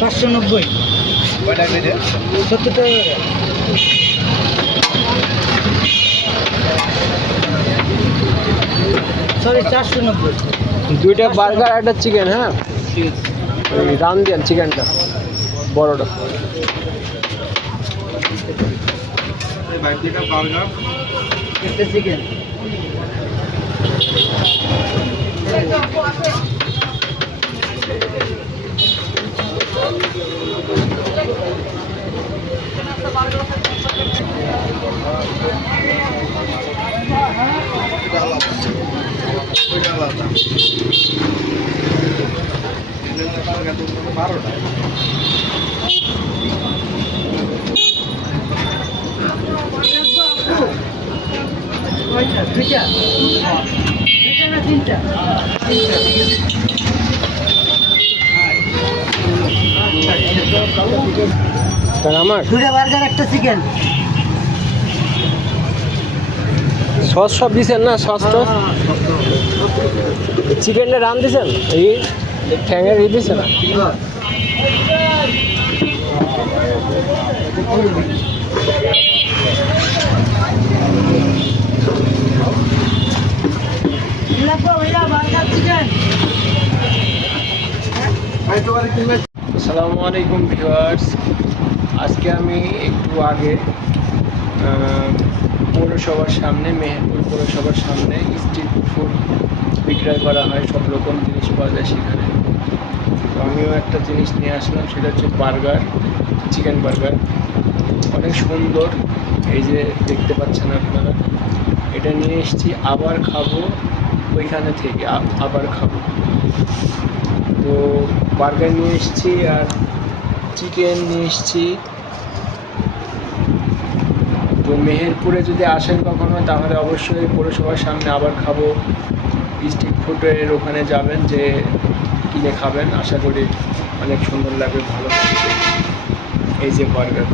পাঁচশো নব্বই। সত্তর টাকা করে। সরি চারশো নব্বই। দুইটা বার্গার একটা চিকেন হ্যাঁ? রান দেন চিকেনটা বড়টা। দুইটা বার্গার। একটা চিকেন। আলাদা। বারোটা দুইটা দুইটা না তিনটা তিনটা ঠিক আছে তাহলে আমার? দুটা বার্গার একটা চিকেন সস সব দিছেন না সস টস? চিকেনটা রান দিছেন? এই ঠ্যাঙের ই দিছে না? আসসালামু আলাইকুম ভিউয়ার্স। আজকে আমি একটু আগে পৌরসভার সামনে, মেহেরপুর পৌরসভার সামনে স্ট্রিট ফুড বিক্রয় করা হয়, সব রকম জিনিস পাওয়া যায় সেখানে। আমিও একটা জিনিস নিয়ে আসলাম, সেটা হচ্ছে বার্গার, চিকেন বার্গার। অনেক সুন্দর, এই যে দেখতে পাচ্ছেন আপনারা। এটা নিয়ে এসেছি, আবার খাব ওইখানে থেকে আবার খাব। তো বার্গার নিয়ে এসেছি আর চিকেন নিয়ে এসেছি। তো মেহেরপুরে যদি আসেন কখনো, তাহলে অবশ্যই পৌরসভার সামনে আবার খাব। স্ট্রিট ফুডের ওখানে যাবেন, যে কিনে খাবেন। আশা করি অনেক সুন্দর লাগবে, ভালো এই যে বার্গার